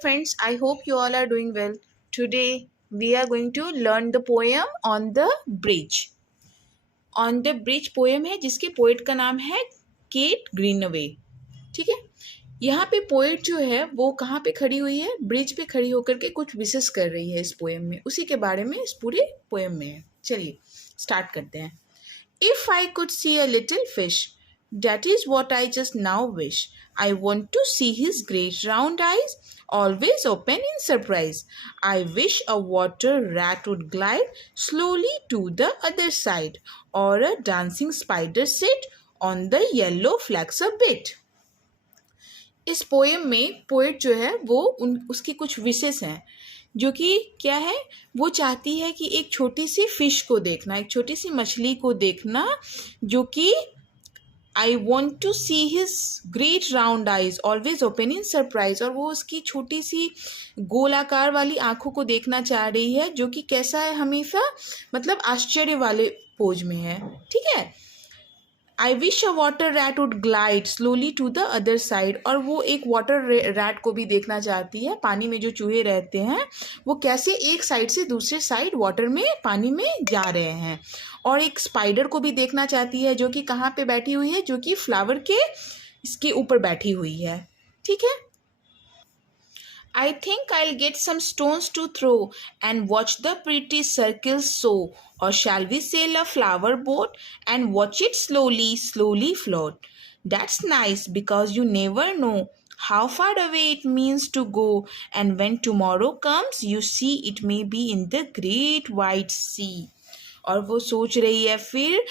friends, I hope you all are doing well. Today we are going to learn the poem On the Bridge. On the Bridge poem है जिसके poet का नाम है cat Greenway. ठीक है. यहाँ पे पोएट जो है वो कहाँ पे खड़ी हुई है? ब्रिज पे खड़ी होकर के कुछ विशेष कर रही है इस पोएम में. उसी के बारे में इस पूरे पोएम में है. चलिए स्टार्ट करते हैं. If I could see a little fish, that is what I just now wish. I want to see his great round eyes, always open in surprise. I wish a water rat would glide slowly to the other side, or a dancing spider sit on the yellow flax a bit. इस poem में poet जो है वो उसकी कुछ विशेष हैं जो कि क्या है, वो चाहती है कि एक छोटी सी फिश को देखना, एक छोटी सी मछली को देखना जो कि I want to see his great round eyes always open in surprise, और वो उसकी छोटी सी गोलाकार वाली आंखों को देखना चाह रही है जो कि कैसा है, हमेशा मतलब आश्चर्य वाले पोज में है. ठीक है. I wish a water rat would glide slowly to the other side, और वो एक वाटर रैट को भी देखना चाहती है. पानी में जो चूहे रहते हैं वो कैसे एक साइड से दूसरे साइड वाटर में पानी में जा रहे हैं. और एक स्पाइडर को भी देखना चाहती है जो कि कहाँ पे बैठी हुई है, जो कि फ्लावर के इसके ऊपर बैठी हुई है. ठीक है. I think I'll get some stones to throw and watch the pretty circles sow. Or shall we sail a flower boat and watch it slowly, slowly float? That's nice because you never know how far away it means to go. And when tomorrow comes, you see it may be in the great white sea. और वो सोच रही है फिर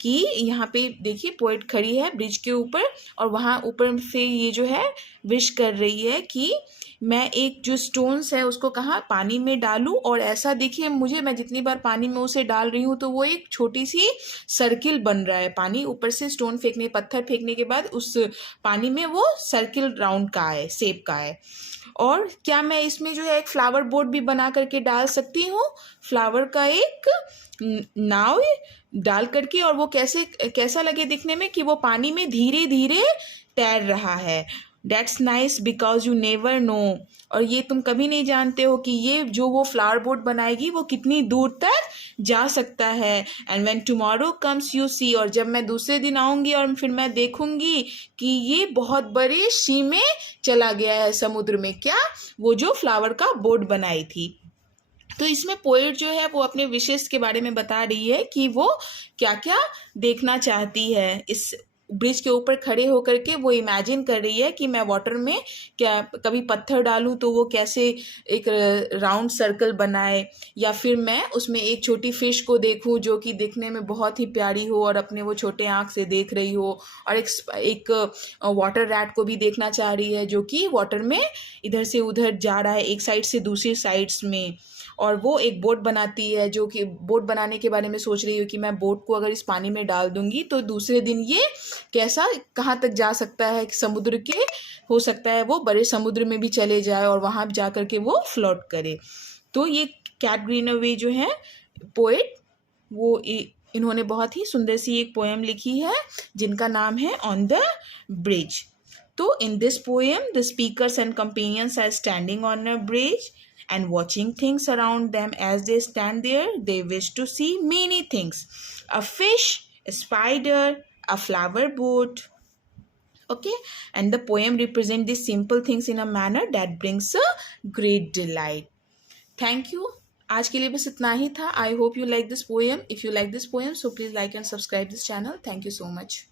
कि यहाँ पे देखिए पोएट खड़ी है ब्रिज के ऊपर, और वहाँ ऊपर से ये जो है विश कर रही है कि मैं एक जो स्टोन्स है उसको कहाँ पानी में डालूं, और ऐसा देखिए मुझे, मैं जितनी बार पानी में उसे डाल रही हूँ तो वो एक छोटी सी सर्किल बन रहा है. पानी ऊपर से स्टोन फेंकने, पत्थर फेंकने के बाद उस पानी में वो सर्किल राउंड का है, शेप का है. और क्या मैं इसमें जो है एक फ्लावर बोट भी बना करके डाल सकती हूँ, फ्लावर का एक नाव डाल करके, और वो कैसा लगे दिखने में कि वो पानी में धीरे धीरे तैर रहा है. That's nice because you never know. और ये तुम कभी नहीं जानते हो कि ये जो वो फ्लावर बोट बनाएगी वो कितनी दूर तक जा सकता है. And when tomorrow comes you see, और जब मैं दूसरे दिन आऊँगी और फिर मैं देखूँगी कि ये बहुत बड़े सी में चला गया है समुद्र में, क्या वो जो फ्लावर का बोट बनाई थी. तो इसमें पोएट जो है वो अपने विशेष के बारे में बता रही है कि वो क्या क्या देखना चाहती है. इस ब्रिज के ऊपर खड़े होकर के वो इमेजिन कर रही है कि मैं वाटर में क्या कभी पत्थर डालूं तो वो कैसे एक राउंड सर्कल बनाए, या फिर मैं उसमें एक छोटी फिश को देखूं जो कि दिखने में बहुत ही प्यारी हो और अपने वो छोटे आँख से देख रही हो. और एक वाटर रैट को भी देखना चाह रही है जो कि वाटर में इधर से उधर जा रहा है, एक साइड से दूसरी साइड्स में. और वो एक बोट बनाती है जो कि बोट बनाने के बारे में सोच रही हो कि मैं बोट को अगर इस पानी में डाल दूंगी तो दूसरे दिन ये कैसा कहाँ तक जा सकता है, समुद्र के हो सकता है वो बड़े समुद्र में भी चले जाए और वहाँ जा कर के वो फ्लोट करे. तो ये कैट ग्रीनवे जो है पोएट, वो इन्होंने बहुत ही सुंदर सी एक पोएम लिखी है जिनका नाम है ऑन द ब्रिज. तो in this poem the speakers and companions are standing on a bridge and watching things around them as they stand there. They wish to see many things: a fish, a spider, a flower boat. Okay, and the poem represents these simple things in a manner that brings a great delight. Thank you. आज के लिए बस इतना ही था. I hope you like this poem. If you like this poem, so please like and subscribe this channel. Thank you so much.